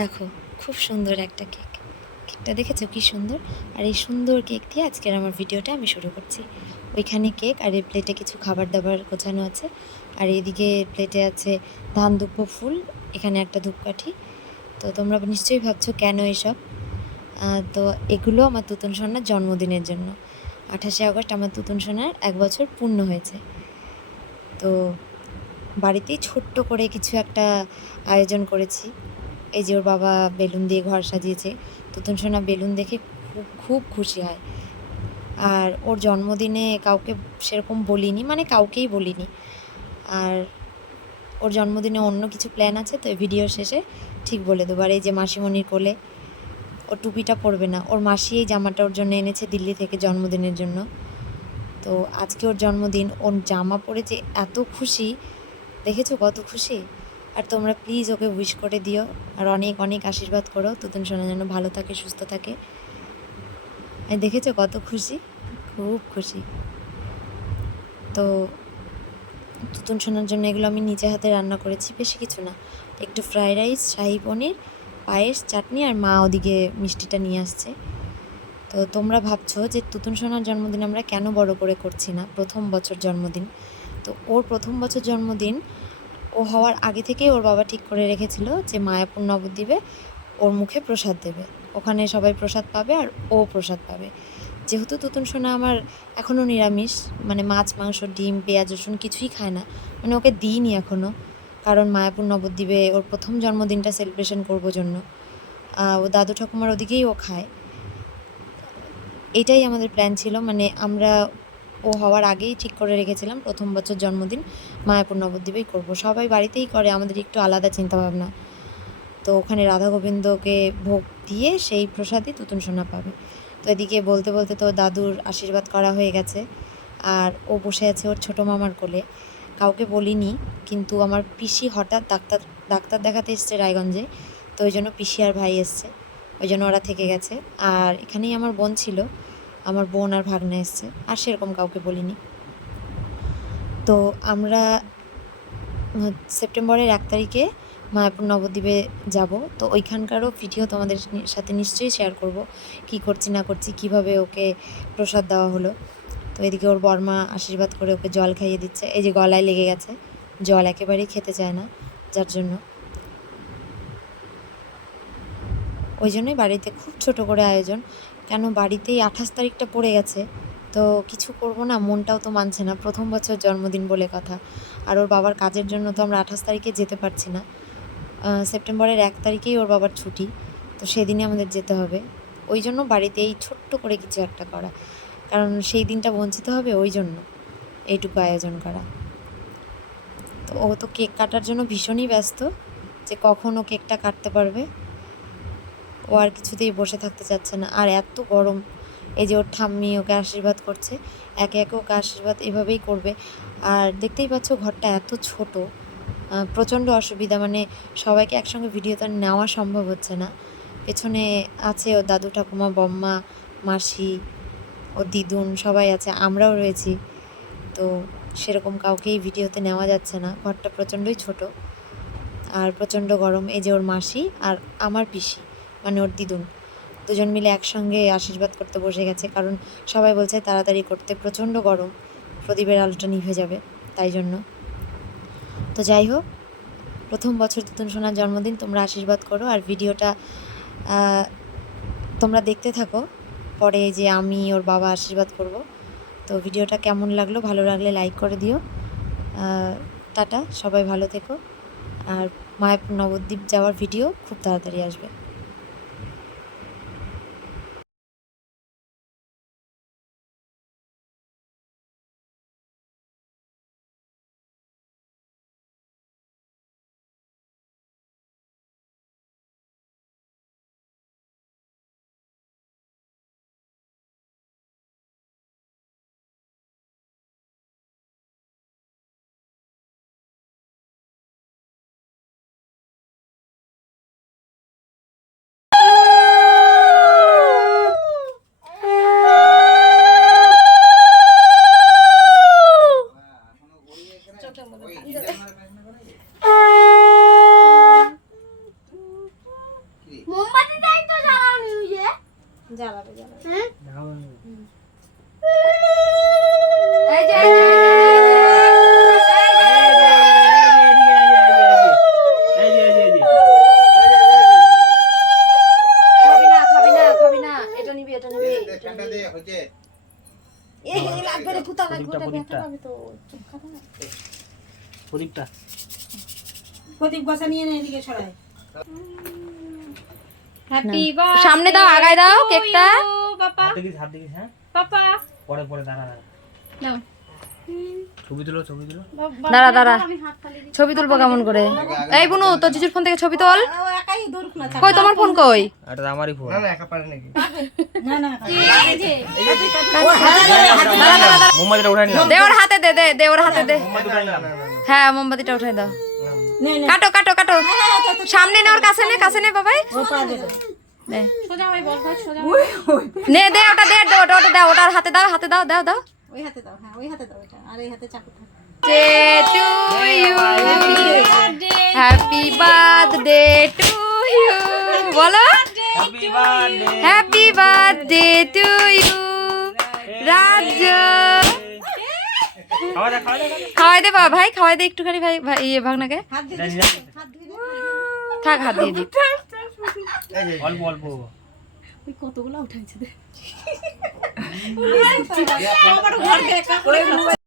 দেখো, খুব সুন্দর একটা কেক। কেকটা দেখেছো কি সুন্দর? আর এই সুন্দর কেক দিয়ে আজকের আমার ভিডিওটা আমি শুরু করছি। ওইখানে কেক আর এই প্লেটে কিছু খাবার দাবার গোছানো আছে। আর এইদিকে প্লেটে আছে ধান দুব্বো ফুল, এখানে একটা ধূপকাঠি। তো তোমরা নিশ্চয়ই ভাবছো কেন এসব। তো এগুলো আমার তুতুন সোনার জন্মদিনের জন্য। 28শে আগস্ট আমার তুতুন সোনার 1 বছর পূর্ণ হয়েছে। তো বাড়িতেই ছোট্ট করে কিছু একটা আয়োজন করেছি। এই যে ওর বাবা বেলুন দিয়ে ঘর সাজিয়েছে। তুতুন সোনা বেলুন দেখে খুব খুব খুশি হয়। আর ওর জন্মদিনে কাউকে সেরকম বলিনি, মানে কাউকেই বলিনি। আর ওর জন্মদিনে অন্য কিছু প্ল্যান আছে, তো এই ভিডিও শেষে ঠিক বলে দেবো। আর এই যে মাসিমণির কোলে ও টুপিটা পরবে না, ওর মাসি এই জামাটা ওর জন্য এনেছে দিল্লি থেকে জন্মদিনের জন্য। তো আজকে ওর জন্মদিন, ওর জামা পরে যে এত খুশি, দেখেছো কত খুশি। আর তোমরা প্লিজ ওকে উইশ করে দিও, আর অনেক অনেক আশীর্বাদ করো তুতুন সোনা যেন ভালো থাকে, সুস্থ থাকে। দেখেছো কত খুশি, খুব খুশি। তো তুতুন সোনার জন্য এগুলো আমি নিজে হাতে রান্না করেছি, বেশি কিছু না, একটু ফ্রাইড রাইস, শাহি পনির, পায়েস, চাটনি, আর মা ওদিকে মিষ্টিটা নিয়ে আসছে। তো তোমরা ভাবছো যে তুতুন সোনার জন্মদিন আমরা কেন বড় করে করছি না, প্রথম বছর জন্মদিন। তো ওর প্রথম বছর জন্মদিন ও হওয়ার আগে থেকেই ওর বাবা ঠিক করে রেখেছিল যে মায়াপুর নবদ্বীপে ওর মুখে প্রসাদ দেবে, ওখানে সবাই প্রসাদ পাবে আর ও প্রসাদ পাবে। যেহেতু তুতুন সোনা আমার এখনও নিরামিষ, মানে মাছ, মাংস, ডিম, পেঁয়াজ, রসুন কিছুই খায় না, মানে ওকে দিইনি এখনও, কারণ মায়াপুর নবদ্বীপে ওর প্রথম জন্মদিনটা সেলিব্রেশন করবো জন্য। ও দাদু ঠাকুমার ওদিকেই ও খায়। এটাই আমাদের প্ল্যান ছিল, মানে আমরা ও হওয়ার আগেই ঠিক করে রেখেছিলাম প্রথম বছর জন্মদিন মায়াপুর নবদ্বীপেই করব। সবাই বাড়িতেই করে, আমাদের একটু আলাদা চিন্তাভাবনা। তো ওখানে রাধা গোবিন্দকে ভোগ দিয়ে সেই প্রসাদই তুতুন সোনা পাবে। তো এদিকে বলতে বলতে তো দাদুর আশীর্বাদ করা হয়ে গেছে, আর ও বসে আছে ওর ছোটো মামার কোলে। কাউকে বলিনি, কিন্তু আমার পিসি হঠাৎ ডাক্তার ডাক্তার দেখাতে এসছে রায়গঞ্জে, তো ওই জন্য পিসি আর ভাই এসছে, ওই জন্য ওরা থেকে গেছে। আর এখানেই আমার বোন ছিল, আমার বোন আর ভাগ্নে এসছে, আর সেরকম কাউকে বলিনি। তো আমরা সেপ্টেম্বরের 1 তারিখে মায়াপুর নবদ্বীপে যাব। তো ওইখানকারও ভিডিও তোমাদের সাথে নিশ্চয়ই শেয়ার করব, কি করছি না করছি, কিভাবে ওকে প্রসাদ দেওয়া হলো। তো এদিকে ওর বর্মা আশীর্বাদ করে ওকে জল খাইয়ে দিচ্ছে, এই যে গলায় লেগে গেছে, জল একেবারেই খেতে চায় না, যার জন্য ওই জন্যই বাড়িতে খুব ছোট করে আয়োজন। কেন বাড়িতেই 28 তারিখটা পড়ে গেছে, তো কিছু করব না, মনটাও তো মানছে না, প্রথম বছর জন্মদিন বলে কথা। আর ওর বাবার কাজের জন্য তো আমরা 28 তারিখে যেতে পারছি না। সেপ্টেম্বরের 1 তারিখেই ওর বাবার ছুটি, তো সেদিনই আমাদের যেতে হবে। ওই জন্য বাড়িতে এই ছোট্ট করে কিছু একটা করা, কারণ সেই দিনটা বঞ্চিত হবে, ওই জন্য এইটুকু আয়োজন করা। তো ও তো কেক কাটার জন্য ভীষণই ব্যস্ত, যে কখন ও কেকটা কাটতে পারবে। ও আর কিছুতেই বসে থাকতে চাচ্ছে না, আর এত গরম। এই যে ওর ঠাম্মি ওকে আশীর্বাদ করছে, একে একে ওকে আশীর্বাদ এভাবেই করবে। আর দেখতেই পাচ্ছ ঘরটা এত ছোট, প্রচণ্ড অসুবিধা, মানে সবাইকে একসঙ্গে ভিডিও তো নেওয়া সম্ভব হচ্ছে না। পেছনে আছে ও দাদু ঠাকুমা, বম্মা, মাসি, ও দিদুন, সবাই আছে, আমরাও রয়েছি। তো সেরকম কাউকেই ভিডিওতে নেওয়া যাচ্ছে না, ঘরটা প্রচণ্ডই ছোট আর প্রচণ্ড গরম। এই যে ওর মাসি আর আমার পিসি, মানে ওর দিদুন, দুজন মিলে একসঙ্গে আশীর্বাদ করতে বসে গেছে, কারণ সবাই বলছে তাড়াতাড়ি করতে, প্রচণ্ড গরম, প্রদীপের আলোটা নিভে যাবে, তাই জন্য। তো যাই হোক, প্রথম বছর তুতুন সোনার জন্মদিন, তোমরা আশীর্বাদ করো আর ভিডিওটা তোমরা দেখতে থাকো। পরে যে আমি ওর বাবা আশীর্বাদ করব। তো ভিডিওটা কেমন লাগলো, ভালো লাগলে লাইক করে দিও। টাটা, সবাই ভালো থেকো। আর মায়াপুর নবদ্বীপ যাওয়ার ভিডিও খুব তাড়াতাড়ি আসবে। জ্বালাবে জ্বালাবে। এই যে খাবি না এটা নিবি এই লাগবে রে কুতা লাগবে ওটা ব্যথা পাবে তো চুপ কর না। প্রদীপ বসা নিয়ে নে এদিকে সরাই। হ্যাপি সামনে দাও আগায় দাও কেকটা পাপা হাত দেখিস হ্যাঁ পাপা পরে দাঁড়া নাও ছবি তুলো দাঁড়া ছবি তুলবো কেমন করে এই বুনু তোর জিজুর ফোন থেকে ছবি তোল ও একাই দৌড় খোলা কই তোমার ফোন কই এটা তো আমারই ফোন না একা পারে নাকি না না এই যে মোমবাতিটা উঠাই নিলাম দে ওর হাতে দে ওর হাতে দে মোমবাতি উঠাই নিলাম হ্যাঁ মোমবাতিটা উঠাই দাও নে নে কাটো সামনে নে ওর কাছে নে বাবাই ও পাবে তো নে সোজা ভাই বল ভাই সোজা নে দে ওটা দে ওটা দাও ওটার হাতে দাও দাও ওই হাতে দাও হ্যাঁ ওই হাতে দাও এটা আর এই হাতে চাকু থাক Day to you Happy birthday to you বলো happy birthday Happy birthday to you রাজ খাওয়াই দে বাবা ভাই খাওয়াই দে একটুখানি ভাই ইয়ে ভাগনাকে হাত দিয়ে হাত দিয়ে থাক হাত দিয়ে দিক অল্প অল্প ওই কতগুলো উঠাইছে দে আমার ঘর দেখা